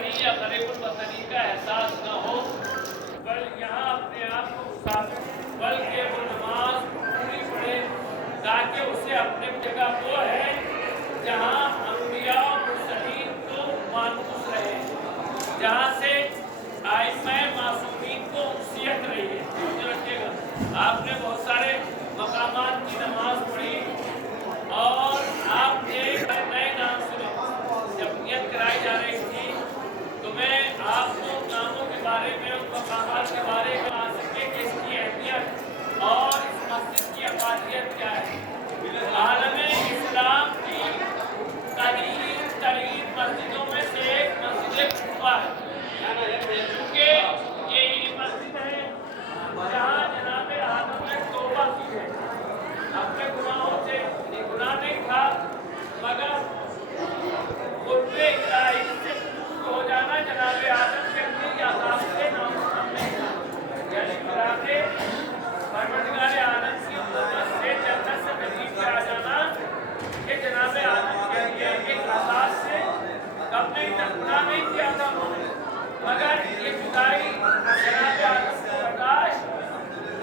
وطنی یا غریب الوطنی کا احساس نہ ہو، بل یہاں اپنے آپ کو مسافر، بلکہ وہ نماز پوری پڑھے تاکہ اسے اپنے جگہ وہ ہے جہاں انبیاء و مرسلین کو مانوس رہے، جہاں سے ائمہ معصومین کو انسیت رہی ہے۔ سمجھ رکھیے گا، آپ نے بہت سارے مقامات کی نماز پڑھی اور آپ نے نئے نام سنے، جب نیت کرائی جا رہی تھی تو میں آپ کو ان ناموں کے بارے میں، ان مقامات کے بارے میں بتا سکے کہ اس کی اہمیت اور اس مسجد کی افادیت کیا ہے۔ عالم اسلام کی قدیم ترین مسجدوں میں سے ایک مسجد کوفہ ہے، کیونکہ یہی مسجد ہے جہاں جناب آدم نے توبہ کی ہے، اپنے گناہوں سے گناہ نہیں تھا مگر قرب الہی سے دور ہو جانا جناب آدم کے اندر عذاب سے ناممکن نہیں تھا، یعنی براتے پروردگار عالم کی امت سے جنت سے نصیب سے آ جانا کہ جناب آدم کے لیے ایک عذاب سے کم نہیں تک گناہ نہیں کیا تھا انہوں نے، مگر یہ جدائی جناب آدم کو برداشت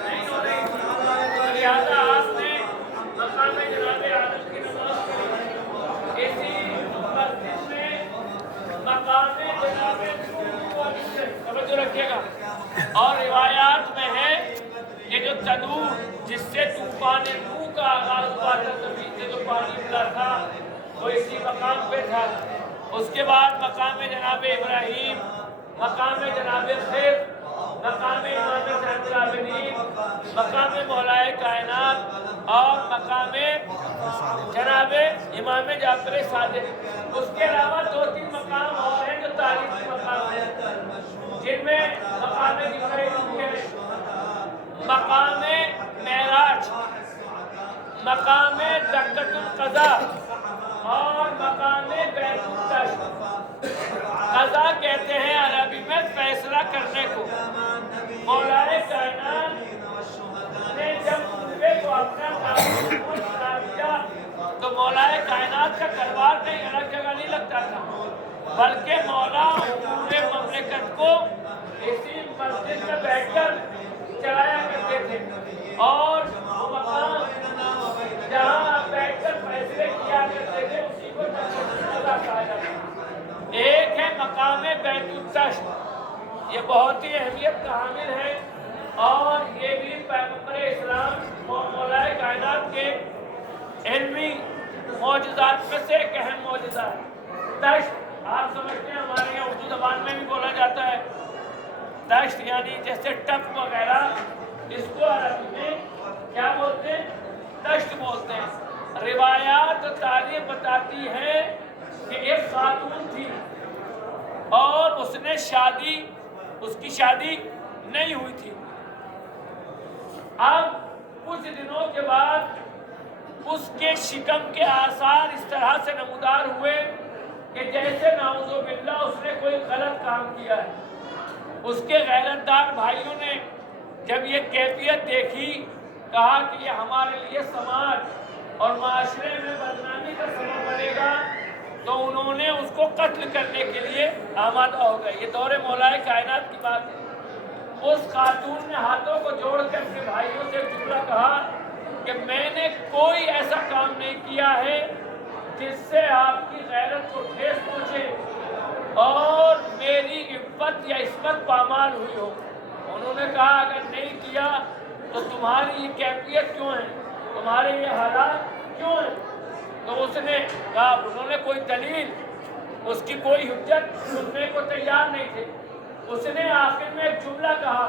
نہیں ہو رہی تھی، لہٰذا آپ نے مقام جناب آدم کی نماز پڑھی۔ اسی مسجد میں مقام جناب توجہ رکھیے گا، اور روایات میں ہے کہ جو تنور جس سے طوفان نوح کا آغاز ہوا تھا، زمین سے جو پانی ملا تھا وہ اسی مقام پہ تھا۔ اس کے بعد مقام جناب ابراہیم، مقام جناب خضر، مقام امام زین العابدین، مقام مولائے کائنات اور مقام جناب امام جعفر صادق۔ اس کے علاوہ دو تین مقام اور ہیں جو تاریخی مقام ہیں، جن میں مقام جبرائیل ہے، مقام معراج، مقام دکۃ القضا اور مقام بیت التشت۔ قضا کہتے ہیں عربی میں فیصلہ کرنے کو۔ مولا کائنات نے جب خطبے کو اپنا تعارف کرا دیا تو مولا کائنات کا دربار کہیں الگ جگہ نہیں لگتا تھا، بلکہ مولا پورے مملکت کو اسی مسجد میں بیٹھ کر چلایا کرتے تھے، اور وہ مقام جہاں بیٹھ کر فیصلے کیا کرتے تھے اسی کو قضا کہا جاتا ہے۔ ایک ہے مقام بیت التشت، یہ بہت ہی اہمیت کا حامل ہے، اور یہ بھی پیغمبر اسلام مولا کائنات کے علمی معجزات میں سے ایک اہم معجزہ ہے۔ تشت آپ سمجھتے ہیں ہمارے یہاں اردو زبان میں بھی بولا جاتا ہے، تشت یعنی جیسے ٹپ وغیرہ، اس کو عربی میں کیا بولتے ہیں؟ تشت بولتے ہیں۔ روایات و تاریخ بتاتی ہے کہ ایک خاتون تھی اور اس کی شادی نہیں ہوئی تھی۔ اب کچھ دنوں کے بعد اس کے شکم کے آثار اس طرح سے نمودار ہوئے کہ جیسے نعوذ باللہ اس نے کوئی غلط کام کیا ہے۔ اس کے غیرت دار بھائیوں نے جب یہ کیفیت دیکھی، کہا کہ یہ ہمارے لیے سماج اور معاشرے میں بدنامی کا سبب بنے گا، تو انہوں نے اس کو قتل کرنے کے لیے آمادہ ہو گئے۔ یہ دور مولا کائنات کی بات ہے۔ اس خاتون نے ہاتھوں کو جوڑ کر اپنے بھائیوں سے جملہ کہا کہ میں نے کوئی ایسا کام نہیں کیا ہے جس سے آپ کی غیرت کو ٹھیس پہنچے اور میری عفت یا عصمت پامال ہوئی ہو۔ انہوں نے کہا اگر نہیں کیا تو تمہاری یہ کیفیت کیوں ہے، تمہارے یہ حالات کیوں ہیں؟ تو اس نے کہا، انہوں نے کوئی دلیل، اس کی کوئی حجت سننے کو تیار نہیں تھے۔ اس نے آخر میں ایک جملہ کہا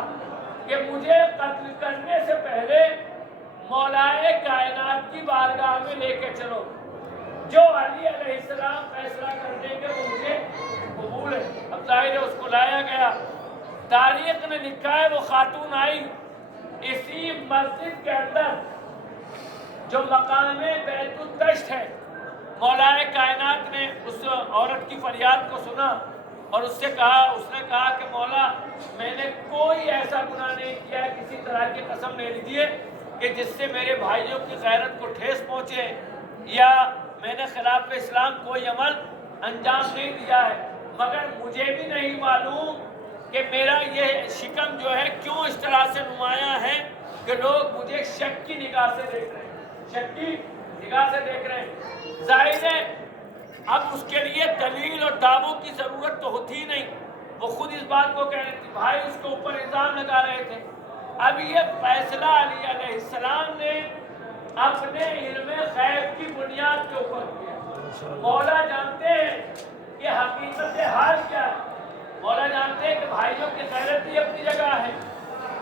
کہ مجھے قتل کرنے سے پہلے مولا کائنات کی بارگاہ میں لے کے چلو، جو علی علیہ السلام فیصلہ کر دیں گے وہ مجھے قبول ہے۔ اب ظاہر ہے اس کو لایا گیا۔ تاریخ نے لکھا ہے وہ خاتون آئی اسی مسجد کے اندر جو مقام بیت التشت ہے، مولا کائنات نے اس عورت کی فریاد کو سنا اور اس نے کہا کہ مولا میں نے کوئی ایسا گناہ نہیں کیا، کسی طرح کی قسم نہیں لیجیے کہ جس سے میرے بھائیوں کی غیرت کو ٹھیس پہنچے، یا میں نے خلاف اسلام کوئی عمل انجام نہیں دیا ہے، مگر مجھے بھی نہیں معلوم کہ میرا یہ شکم جو ہے کیوں اس طرح سے نمایاں ہے کہ لوگ مجھے شک کی نگاہ سے دیکھ رہے ہیں، شک کی نگاہ سے دیکھ رہے ہیں۔ ظاہر ہے اب اس کے لیے دلیل اور دعووں کی ضرورت تو ہوتی نہیں، وہ خود اس بات کو کہہ رہے تھے، بھائی اس کے اوپر الزام لگا رہے تھے۔ اب یہ فیصلہ علی علیہ السلام نے اپنے علم غیب کی بنیاد کے اوپر کیا۔ مولا جانتے ہیں کہ حقیقت حال کیا ہے، مولا جانتے ہیں کہ بھائیوں کی غیرت بھی اپنی جگہ ہے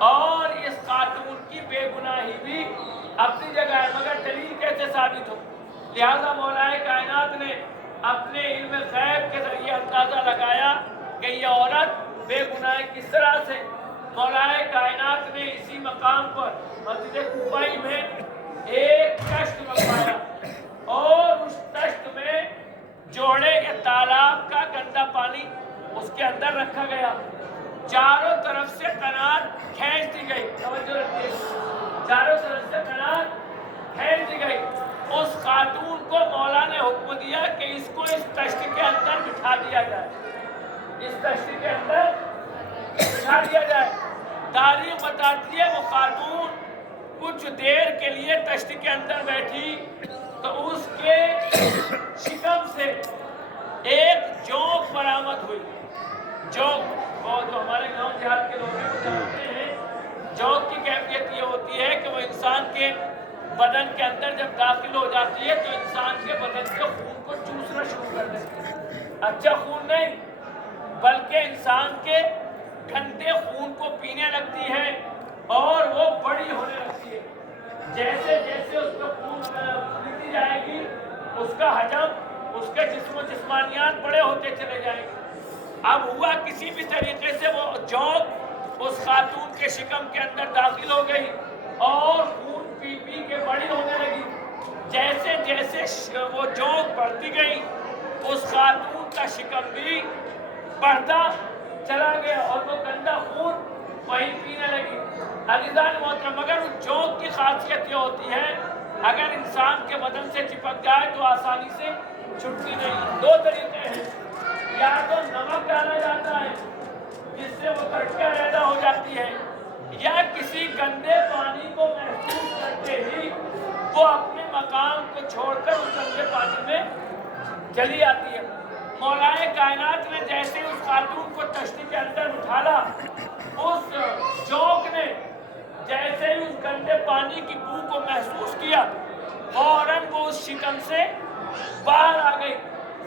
اور اس خاتون کی بے گناہی بھی اپنی جگہ ہے، مگر دلیل کیسے ثابت ہو؟ لہذا مولا کائنات نے اپنے علم غیب کے ذریعے اندازہ لگایا کہ یہ عورت بے گناہ کس طرح سے۔ مولا کائنات نے اسی مقام پر مسجد کوفہ میں ایک تشت بنوایا اور اس تشت میں جوڑے کے تالاب کا گندا پانی اس کے اندر رکھا گیا، چاروں طرف سے قنات کھینچ دی گئی، توجہ رکھیے، چاروں طرف سے قنات کھینچ دی گئی۔ اس خاتون کو مولا نے حکم دیا کہ اس کو اس تشت کے اندر بٹھا دیا جائے، اس تشت کے اندر بٹھا دیا جائے۔ تاریخ بتاتی ہے وہ خاتون کچھ دیر کے لیے تشت کے اندر بیٹھی تو اس کے شکم سے ایک جوک برآمد ہوئی۔ جوک، وہ جو ہمارے گاؤں دیہات کے لوگ جانتے ہیں، جوک کی کیفیت یہ ہوتی ہے کہ وہ انسان کے بدن کے اندر جب داخل ہو جاتی ہے تو انسان کے بدن کے خون کو چوسنا شروع کر دیتی ہے۔ اچھا خون نہیں بلکہ انسان کے گندے خون کو پینے لگتی ہے اور وہ بڑی ہونے لگتی ہے۔ جیسے جیسے اس کا خون پیتی جائے گی اس کا حجم، اس کے جسم و جسمانیات بڑے ہوتے چلے جائیں گے۔ اب ہوا کسی بھی طریقے سے وہ جوک اس خاتون کے شکم کے اندر داخل ہو گئی اور خون پی پی کے بڑی ہونے لگی۔ جیسے جیسے وہ جوک بڑھتی گئی اس خاتون کا شکم بھی بڑھتا چلا گیا اور وہ گندا خون وہی پینے لگی۔ عزیزان محترم، مگر اس جوک کی خاصیت یہ ہوتی ہے اگر انسان کے بدن سے چپک جائے تو آسانی سے چھٹتی نہیں۔ دو طریقے ہیں، یا تو نمک ڈالا جاتا ہے جس سے وہ کٹیا پیدا ہو جاتی ہے، یا کسی گندے پانی کو محسوس کرتے ہی وہ اپنے مقام کو چھوڑ کر اس گندے پانی میں چلی آتی ہے۔ مولا کائنات نے جیسے اس خاتون کو تشتی کے اندر اٹھالا، اس جوک نے جیسے ہی اس گندے پانی کی بو کو محسوس کیا فوراً وہ اس شکم سے باہر آ گئی۔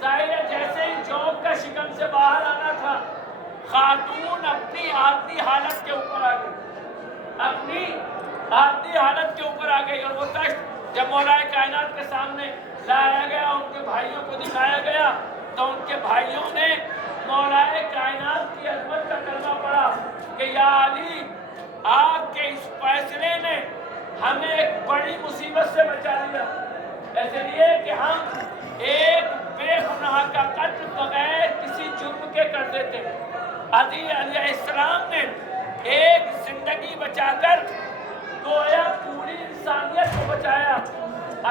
ظاہر ہے جیسے ہی جوک کا شکم سے باہر آنا تھا خاتون اپنی عادی حالت کے اوپر آ گئی، اپنی عادی حالت کے اوپر آ گئی۔ اور وہ تشت جب مولا کائنات کے سامنے لایا گیا، ان کے بھائیوں کو دکھایا گیا تو ان کے بھائیوں نے مولا کائنات کی عظمت کا کلمہ پڑھا کہ یا علی، آپ کے اس فیصلے نے ہمیں ایک بڑی مصیبت سے بچا لیا، اس لیے کہ ہم ایک بے گناہ کا قتل بغیر کسی جرم کے کر دیتے۔ علی علیہ السلام نے ایک زندگی بچا کر گویا پوری انسانیت کو بچایا۔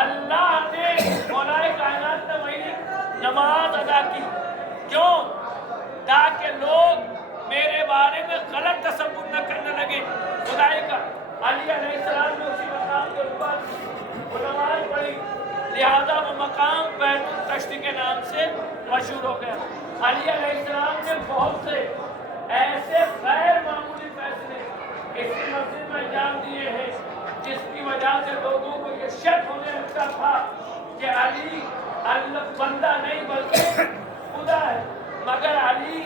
اللہ نے مولا کائنات نے وہی نماز ادا کی، کیوں؟ تاکہ لوگ میرے بارے میں غلط تصور نہ کرنے لگے خدائی کا۔ علی علیہ السلام نے اسی مقام کے اوپر وہ نماز پڑھی، لہذا وہ مقام بیت التشتی کے نام سے مشہور ہو گیا۔ علی علیہ السلام نے بہت سے ایسے غیر معمولی فیصلے اسی مسجد میں انجام دیے ہیں جس کی وجہ سے لوگوں کو یہ شک ہونے لگتا تھا کہ علی اللہ بندہ نہیں بلکہ خدا ہے، مگر علی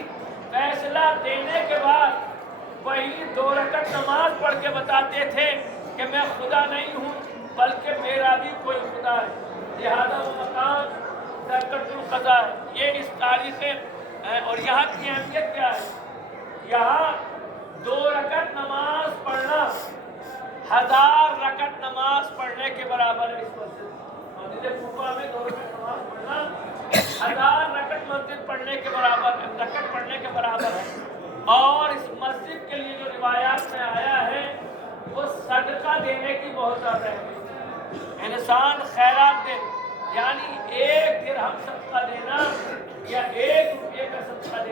فیصلہ دینے کے بعد وہی 2 رکعت نماز پڑھ کے بتاتے تھے کہ میں خدا نہیں ہوں بلکہ میرا بھی کوئی خدا ہے۔ لہذا وہ مقام درکت القضا ہے۔ یہ اس تاریخ اور یہاں کی اہمیت کیا ہے؟ یہاں 2 رکعت نماز پڑھنا 1000 رکعت نماز پڑھنے کے برابر ہے۔ اس مسجد کوفہ میں 2 رکعت نماز پڑھنا 1000 رکعت مسجد پڑھنے کے برابر ہے، رکعت پڑھنے کے برابر ہے۔ اور اس مسجد کے لیے جو روایات میں آیا ہے وہ صدقہ دینے کی بہت زیادہ ہے۔ انسان خیرات دے، یعنی 1 درہم صدقہ دینا یا 1 روپے کا صدقہ دینا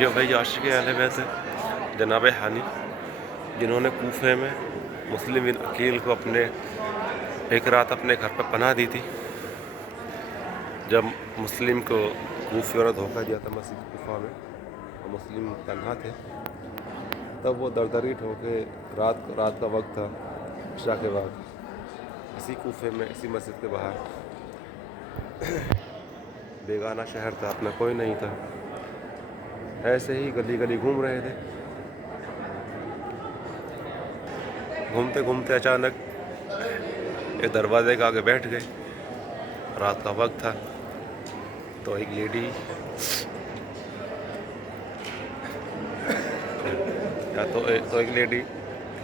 یہ وہی عاشق اہل بیت ہے جناب حانی، جنہوں نے کوفے میں مسلم بن عقیل کو ایک رات اپنے گھر پر پناہ دی تھی جب مسلم کو کوفیوں نے دھوکہ دیا تھا مسجد کوفہ میں اور مسلم تنہا تھے. تب وہ دردریٹ ہو کے رات کا وقت تھا، عشاء کے بعد، اسی کوفے میں اسی مسجد کے باہر، بیگانہ شہر تھا، اپنا کوئی نہیں تھا، ایسے ہی گلی گلی گھوم رہے تھے. گھومتے گھومتے اچانک ایک دروازے کے آگے بیٹھ گئے. رات کا وقت تھا تو ایک لیڈی ایک لیڈی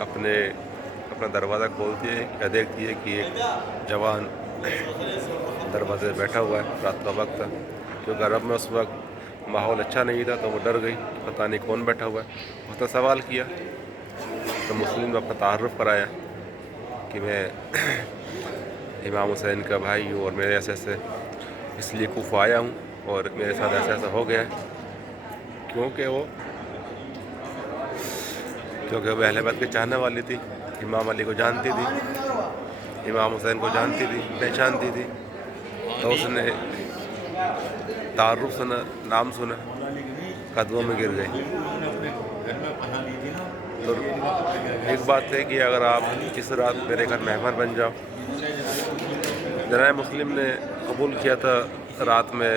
اپنا دروازہ کھولتی ہے یا دیکھتی ہے کہ ایک جوان دروازے بیٹھا ہوا ہے. رات کا وقت تھا کیونکہ عرب میں اس وقت ماحول اچھا نہیں تھا تو وہ ڈر گئی، پتہ نہیں کون بیٹھا ہوا ہے. اس نے سوال کیا تو مسلم نے اپنا تعارف کرایا کہ میں امام حسین کا بھائی ہوں اور میرے ایسے اس لیے کوفہ آیا ہوں اور میرے ساتھ ایسا ہو گیا ہے. کیونکہ وہ اہل بیت کے چاہنے والی تھی، امام علی کو جانتی تھی، امام حسین کو جانتی تھی، پہچانتی تھی. تو اس نے تعارف سنا، نام سنا، قدموں میں گر گئی. تو ایک بات ہے کہ اگر آپ اس رات میرے گھر مہمان بن جاؤ. جناب مسلم نے قبول کیا تھا. رات میں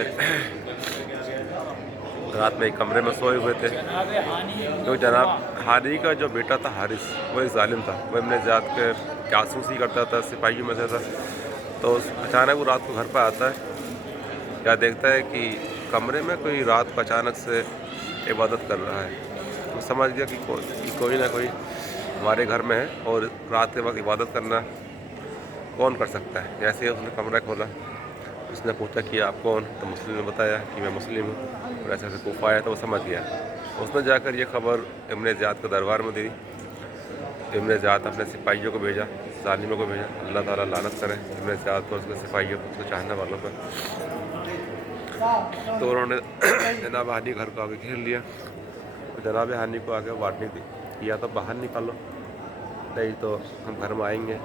ایک کمرے میں سوئے ہوئے تھے. تو جناب حانی کا جو بیٹا تھا حارث، وہ ایک ظالم تھا، وہ ابن زیاد کے جاسوسی کرتا تھا، سپاہیوں میں سے تھا. تو اچانک وہ رات کو گھر پہ آتا ہے، کیا دیکھتا ہے کہ کمرے میں کوئی رات کو اچانک سے عبادت کر رہا ہے. وہ سمجھ گیا کہ کوئی نہ کوئی ہمارے گھر میں ہے اور رات کے وقت عبادت کرنا کون کر سکتا ہے. جیسے ہی اس نے کمرہ کھولا، اس نے پوچھا کہ آپ کون؟ تو مسلم نے بتایا کہ میں مسلم ہوں اور ایسے کوفہ آیا. تو وہ سمجھ گیا. اس نے جا کر یہ خبر ابن زیاد کے دربار میں دی. ابن زیاد اپنے سپاہیوں کو بھیجا، ظالموں کو بھیجا. اللہ تعالیٰ لعنت کرے ابن زیاد کو، اس کے سپاہیوں کو، اس کے چاہنے والوں پر. تو انہوں نے جناب حانی گھر کو آگے گھیر لیا. جناب حانی کو آگے وارننگ دی کہ یا تو باہر نکالو، نہیں تو ہم گھر میں آئیں گے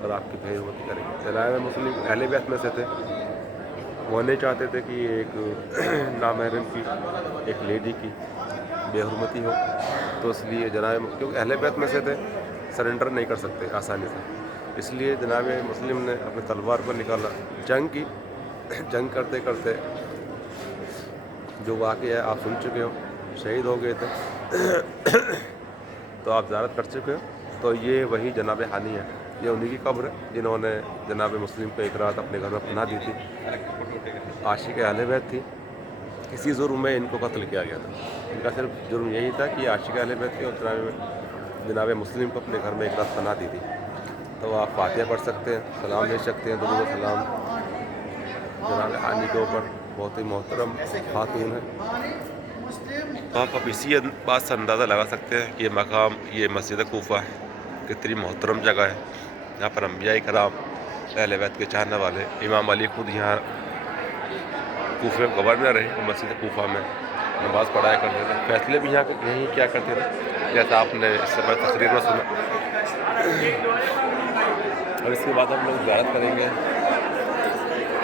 اور آپ کی بے حرمتی کریں گے. جناب مسلم اہل بیت میں سے تھے، وہ نہیں چاہتے تھے کہ ایک نامحرم کی، ایک لیڈی کی بے حرمتی ہو. تو اس لیے کیونکہ اہل بیت میں سے تھے، سرنڈر نہیں کر سکتے آسانی سے، اس لیے جناب مسلم نے اپنے تلوار کو نکالا، جنگ کی. جنگ کرتے کرتے جو واقعہ ہے آپ سن چکے ہو، شہید ہو گئے تھے. تو آپ زیارت کر چکے ہو. تو یہ وہی جناب حانی ہے، یہ انہی کی قبر ہے جنہوں نے جناب مسلم کو ایک رات اپنے گھر میں پناہ دی تھی. عاشق اہل بیت تھی. اسی جرم میں ان کو قتل کیا گیا تھا. ان کا صرف جرم یہی تھا کہ عاشق اہل بیت تھی اور جناب مسلم کو اپنے گھر میں ایک رات پناہ دی تھی. تو آپ فاتحہ پڑھ سکتے ہیں، سلام بھیج سکتے ہیں، درود و سلام جناب حانی کے اوپر. بہت ہی محترم خاتون ہے. آپ اسی بات سے اندازہ لگا سکتے ہیں کہ یہ مقام، یہ مسجد کوفہ کتنی محترم جگہ ہے. یہاں پر انبیاء کرام، اہل بیت کے چاہنے والے، امام علی خود یہاں کوفے میں گورنر رہے اور مسجد کوفہ میں نماز پڑھایا کرتے تھے. فیصلے بھی یہیں کیا کرتے تھے، جیسا آپ نے اس سے پہلے تقریر میں سنا. اور اس کے بعد ہم لوگ زیارت کریں گے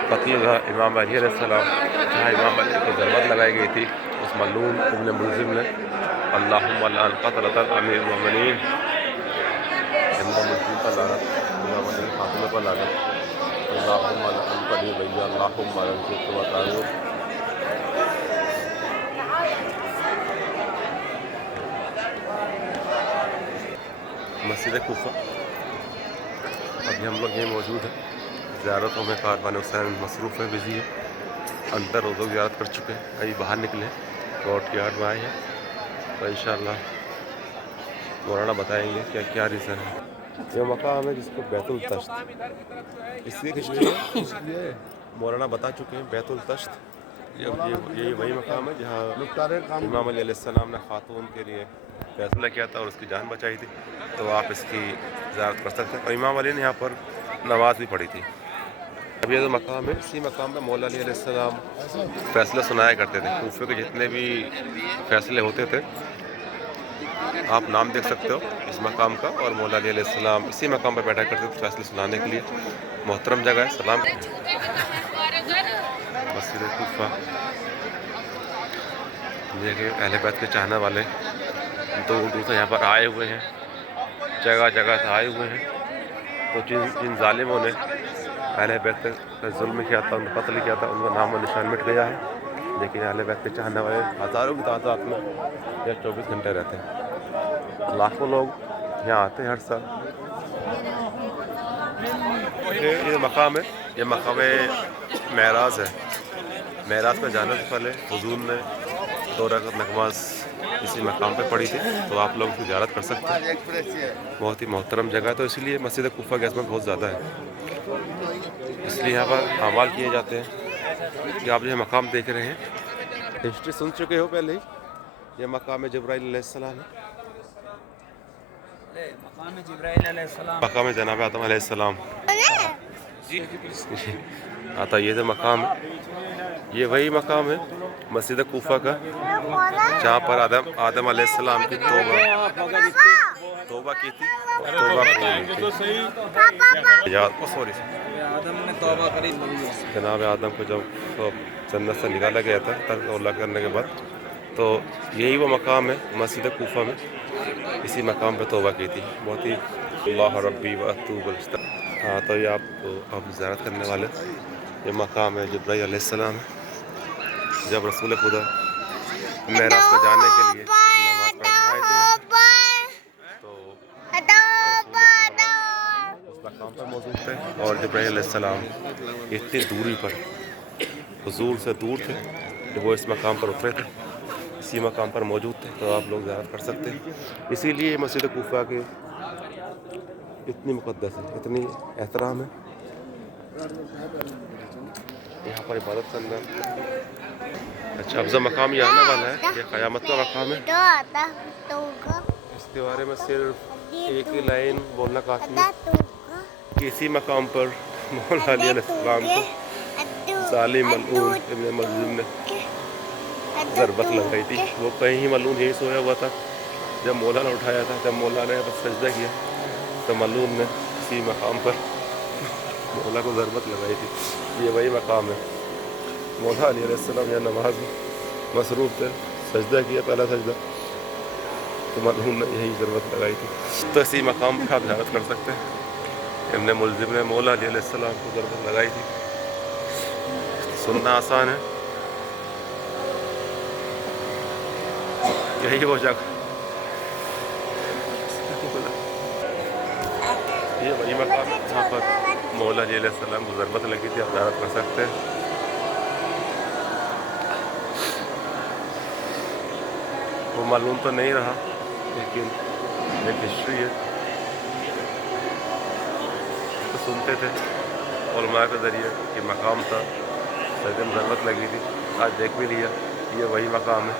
قتل گاہ امام علی علیہ السلام، جہاں امام علی کو ضربت لگائی گئی تھی اس ملعون ابن ملزم نے. اللہم لعن قتلۃ امیر المؤمنین. ابن ملزم پر لعنت، امام علی خاتمے پر لعنت. اللہم لعن قلی بیا، اللہم لعن ست و طاغوت. مسجد کوفہ ابھی ہم لوگ یہیں موجود ہیں. زیارتوں میں کاروان حسین مصروف ہے، بزی ہے. اندر وہ لوگ زیارت کر چکے ہیں، ابھی باہر نکلے کورٹ یارڈ میں آئے ہیں. تو انشاءاللہ مولانا بتائیں گے کیا کیا ریزن ہے. یہ مقام ہے جس کو بیت التشت اس لیے مولانا بتا چکے ہیں. بیت التشت یہ وہی مقام ہے جہاں امام علی علیہ السلام نے خاتون کے لیے فیصلہ کیا تھا اور اس کی جان بچائی تھی. تو آپ اس کی زیارت کر سکتے ہیں. اور امام علی نے یہاں پر نماز بھی پڑھی تھی. اب یہ جو مقام ہے اسی مقام پہ مولا علی علیہ السلام فیصلے سنایا کرتے تھے. کوفے کے جتنے بھی فیصلے ہوتے تھے آپ نام دیکھ سکتے ہو اس مقام کا, اور مولا علی علیہ السلام اسی مقام پہ بیٹھا کرتے تھے فیصلے سنانے کے لیے. محترم جگہ ہے. سلام مسجد کوفہ. دیکھیں اہل بیت کے چاہنے والے دور دور سے یہاں پر آئے ہوئے ہیں, جگہ جگہ سے آئے ہوئے ہیں. تو جن ظالموں نے اہل بیت پہ ظلم کیا تھا, ان کو قتل کیا تھا, ان کا نام و نشان مٹ گیا ہے. لیکن اہل بیت کے چاہنے والے ہزاروں کی تعداد میں یا 24 گھنٹے رہتے ہیں. لاکھوں لوگ یہاں آتے ہیں ہر سال. یہ مقام ہے, یہ مقام معراج ہے. معراج پہ جانے سے پہلے حضور نے 2 رکعت نماز اسی مقام پہ پڑھی تھی, تو آپ لوگ کی زیارت کر سکتے ہیں. بہت ہی محترم جگہ ہے, تو اسی لیے مسجد کوفہ کی عظمت بہت زیادہ ہے. اس لیے یہاں پر اعمال کیے جاتے ہیں. کہ آپ جو مقام دیکھ رہے ہیں ہسٹری سن چکے ہو پہلے ہی. یہ مقام جبرائیل علیہ السلام ہے, مقام جبرائیل علیہ السلام, مقام جناب آدم علیہ السلام. آتا یہ جو مقام ہے یہ وہی مقام ہے مسجد کوفہ کا جہاں پر آدم علیہ السلام کی توبہ کی تھی. توبہ کری. جناب آدم کو جب جنت سے نکالا گیا تھا ترک اللہ کرنے کے بعد, تو یہی وہ مقام ہے مسجد کوفہ میں. اسی مقام پہ توبہ کی تھی. بہت ہی اللہ ربی و اتوب الیہ. ہاں تو یہ آپ زیارت کرنے والے, یہ مقام ہے جبرائیل علیہ السلام ہے. جب رسول خدا معراج پہ جانے کے لیے نماز پڑھنے آئے تھے تو اس مقام پر موجود تھے, اور جبرائیل علیہ السلام اتنی دوری پر حضور سے دور تھے کہ وہ اس مقام پر اترے تھے, اسی مقام پر موجود تھے. تو آپ لوگ زیارت کر سکتے ہیں. اسی لیے مسجد کوفہ کے اتنی مقدس ہے, اتنی احترام ہے. یہاں پر عبادت کرنا اچھا افضل مقام یہ آنے والا ہے. یہ قیامت کا مقام ہے. اس کے بارے میں صرف ایک ہی لائن بولنا کافی ہے کہ اسی مقام پر مولا علی علیہ السلام کو ظالم ملعون ابن ملعون نے ضربت لگائی تھی. وہ کہیں ہی ملعون یہی سویا ہوا تھا جب مولا نے اٹھایا تھا. جب مولا نے بس سجدہ کیا تو ملعون نے اسی مقام پر مولا کو ضربت لگائی تھی. یہ وہی مقام ہے. مولا علی علیہ السلام یا نماز میں مصروف تھے, سجدہ کیا پہلا سجدہ, تو ملعون نے یہی ضربت لگائی تھی. تو اسی مقام پر آپ زیارت کر سکتے ہیں. ابن ملزم نے مولا علی علیہ السلام کو ضربت لگائی تھی. سننا آسان ہے, یہی وہ جگہ, یہ وہی مقام ہے جہاں پر مولا علی علیہ السلام کو ضربت لگی تھی. آپ زیارت کر سکتے ہیں. وہ معلوم تو نہیں رہا, لیکن ایک ہسٹری ہے. تو سنتے تھے علماء کے ذریعے کہ مقام تھا, سجدے میں ضربت لگی تھی. آج دیکھ بھی لیا یہ وہی مقام ہے.